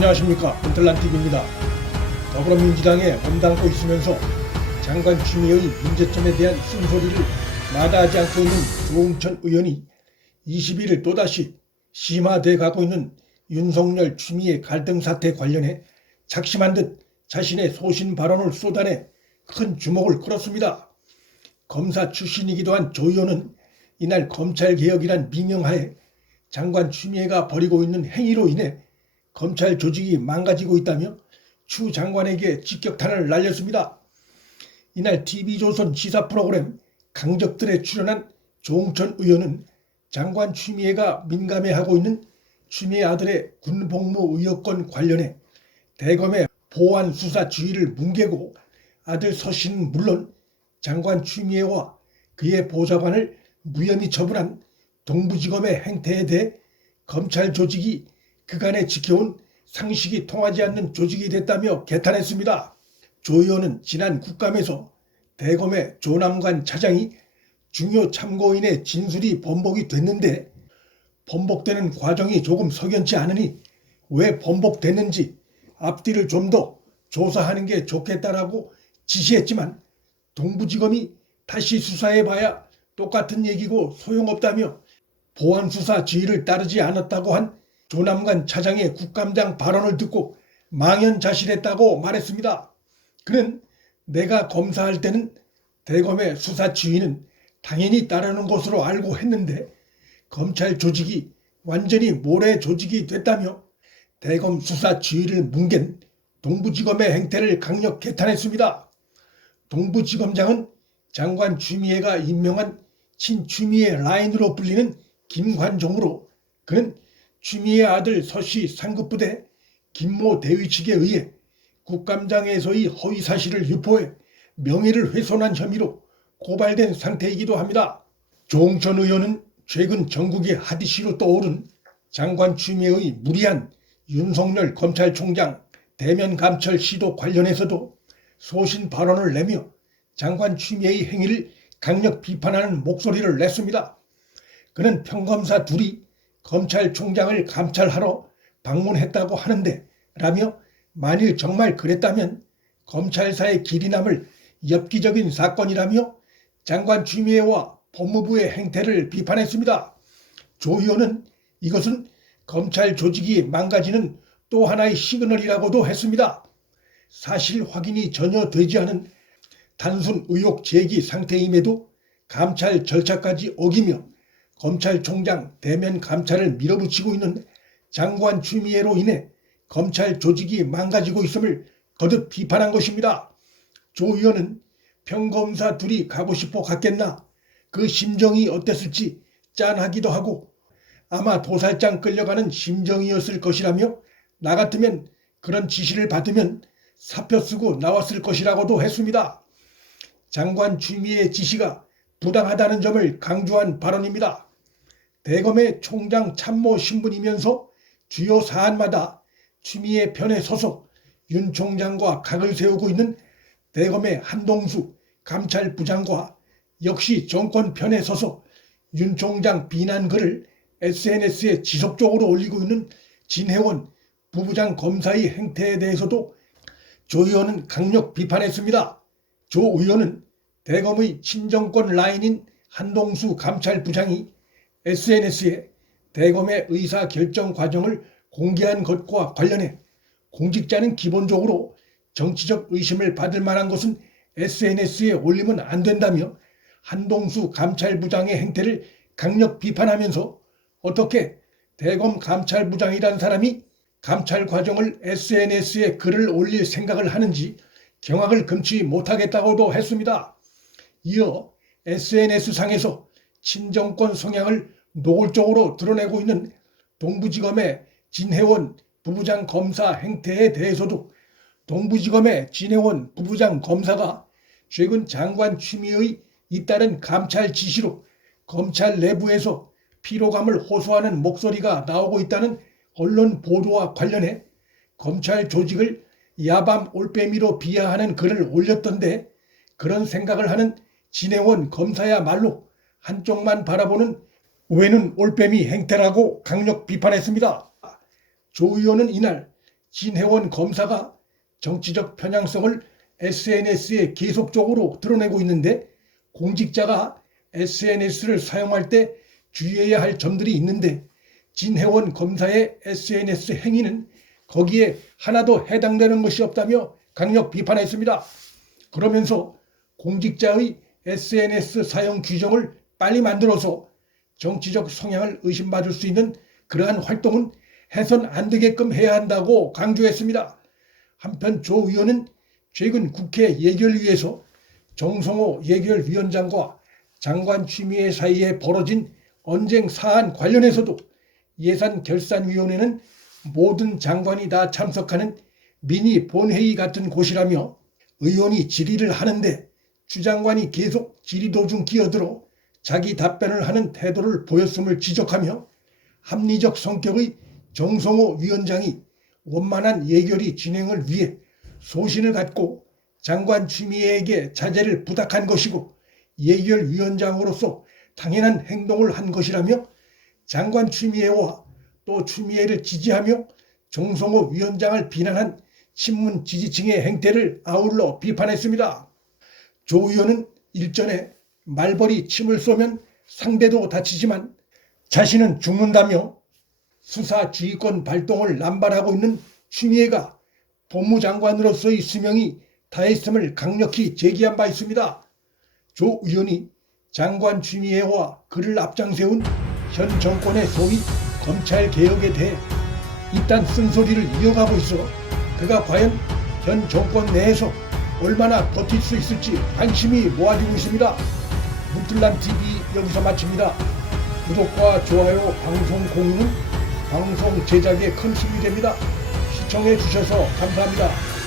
안녕하십니까. 헌틀란TV입니다. 더불어민주당에 몸담고 있으면서 장관 추미애의 문제점에 대한 쓴소리를 마다하지 않고 있는 조응천 의원이 21일 또다시 심화돼 가고 있는 윤석열 추미애 갈등 사태 관련해 작심한 듯 자신의 소신 발언을 쏟아내 큰 주목을 끌었습니다. 검사 출신이기도 한 조 의원은 이날 검찰개혁이란 미명하에 장관 추미애가 벌이고 있는 행위로 인해 검찰 조직이 망가지고 있다며 추 장관에게 직격탄을 날렸습니다. 이날 TV조선 시사 프로그램 강적들에 출연한 조응천 의원은 장관 추미애가 민감해하고 있는 추미애 아들의 군복무 의혹권 관련해 대검의 보안 수사 지휘를 뭉개고 아들 서씨는 물론 장관 추미애와 그의 보좌관을 무혐의 처분한 동부지검의 행태에 대해 검찰 조직이 그간에 지켜온 상식이 통하지 않는 조직이 됐다며 개탄했습니다. 조 의원은 지난 국감에서 대검의 조남관 차장이 중요 참고인의 진술이 번복이 됐는데 번복되는 과정이 조금 석연치 않으니 왜 번복됐는지 앞뒤를 좀 더 조사하는 게 좋겠다라고 지시했지만 동부지검이 다시 수사해봐야 똑같은 얘기고 소용없다며 보안수사 지휘를 따르지 않았다고 한 조남관 차장의 국감장 발언을 듣고 망연자실했다고 말했습니다. 그는 내가 검사할 때는 대검의 수사 지휘는 당연히 따르는 것으로 알고 했는데 검찰 조직이 완전히 모래 조직이 됐다며 대검 수사 지휘를 뭉갠 동부지검의 행태를 강력 개탄했습니다. 동부지검장은 장관 추미애가 임명한 친추미애 라인으로 불리는 김관종으로 그는 추미애 아들 서씨 상급부대 김모 대위 측에 의해 국감장에서의 허위사실을 유포해 명예를 훼손한 혐의로 고발된 상태이기도 합니다. 조응천 의원은 최근 전국의 핫이슈로 떠오른 장관 추미애의 무리한 윤석열 검찰총장 대면 감찰 시도 관련해서도 소신 발언을 내며 장관 추미애의 행위를 강력 비판하는 목소리를 냈습니다. 그는 평검사 둘이 검찰총장을 감찰하러 방문했다고 하는데 라며 만일 정말 그랬다면 검찰사의 길이 남을 엽기적인 사건이라며 장관 추미애와 법무부의 행태를 비판했습니다. 조 의원은 이것은 검찰 조직이 망가지는 또 하나의 시그널이라고도 했습니다. 사실 확인이 전혀 되지 않은 단순 의혹 제기 상태임에도 감찰 절차까지 어기며 검찰총장 대면 감찰을 밀어붙이고 있는 장관 추미애로 인해 검찰 조직이 망가지고 있음을 거듭 비판한 것입니다. 조 의원은 평검사 둘이 가고 싶어 갔겠나 그 심정이 어땠을지 짠하기도 하고 아마 도살장 끌려가는 심정이었을 것이라며 나 같으면 그런 지시를 받으면 사표 쓰고 나왔을 것이라고도 했습니다. 장관 추미애의 지시가 부당하다는 점을 강조한 발언입니다. 대검의 총장 참모 신분이면서 주요 사안마다 추미애 편에 서서 윤 총장과 각을 세우고 있는 대검의 한동수 감찰부장과 역시 정권 편에 서서 윤 총장 비난 글을 SNS에 지속적으로 올리고 있는 진혜원 부부장 검사의 행태에 대해서도 조 의원은 강력 비판했습니다. 조 의원은 대검의 친정권 라인인 한동수 감찰부장이 SNS에 대검의 의사결정 과정을 공개한 것과 관련해 공직자는 기본적으로 정치적 의심을 받을 만한 것은 SNS에 올리면 안 된다며 한동수 감찰부장의 행태를 강력 비판하면서 어떻게 대검 감찰부장이란 사람이 감찰 과정을 SNS에 글을 올릴 생각을 하는지 경악을 금치 못하겠다고도 했습니다. 이어 SNS상에서 친정권 성향을 노골적으로 드러내고 있는 동부지검의 진혜원 부부장 검사 행태에 대해서도 동부지검의 진혜원 부부장 검사가 최근 장관 추미애의 잇따른 감찰 지시로 검찰 내부에서 피로감을 호소하는 목소리가 나오고 있다는 언론 보도와 관련해 검찰 조직을 야밤 올빼미로 비하하는 글을 올렸던데 그런 생각을 하는 진혜원 검사야말로 한쪽만 바라보는 외눈 올빼미 행태라고 강력 비판했습니다. 조 의원은 이날 진혜원 검사가 정치적 편향성을 SNS에 계속적으로 드러내고 있는데, 공직자가 SNS를 사용할 때 주의해야 할 점들이 있는데 진혜원 검사의 SNS 행위는 거기에 하나도 해당되는 것이 없다며 강력 비판했습니다. 그러면서 공직자의 SNS 사용 규정을 빨리 만들어서 정치적 성향을 의심받을 수 있는 그러한 활동은 해선 안 되게끔 해야 한다고 강조했습니다. 한편 조 의원은 최근 국회 예결위에서 정성호 예결위원장과 장관 추미애 사이에 벌어진 언쟁 사안 관련해서도 예산결산위원회는 모든 장관이 다 참석하는 미니 본회의 같은 곳이라며 의원이 질의를 하는데 추 장관이 계속 질의 도중 끼어들어 자기 답변을 하는 태도를 보였음을 지적하며 합리적 성격의 정성호 위원장이 원만한 예결위 진행을 위해 소신을 갖고 장관 추미애에게 자제를 부탁한 것이고 예결위원장으로서 당연한 행동을 한 것이라며 장관 추미애와 또 추미애를 지지하며 정성호 위원장을 비난한 친문 지지층의 행태를 아울러 비판했습니다. 조 의원은 일전에 말벌이 침을 쏘면 상대도 다치지만 자신은 죽는다며 수사지휘권 발동을 남발하고 있는 추미애가 법무장관으로서의 수명이 다했음을 강력히 제기한 바 있습니다. 조 의원이 장관 추미애와 그를 앞장세운 현 정권의 소위 검찰개혁에 대해 이딴 쓴소리를 이어가고 있어 그가 과연 현 정권 내에서 얼마나 버틸 수 있을지 관심이 모아지고 있습니다. 문틀남TV 여기서 마칩니다. 구독과 좋아요, 방송 공유는 방송 제작에 큰 힘이 됩니다. 시청해 주셔서 감사합니다.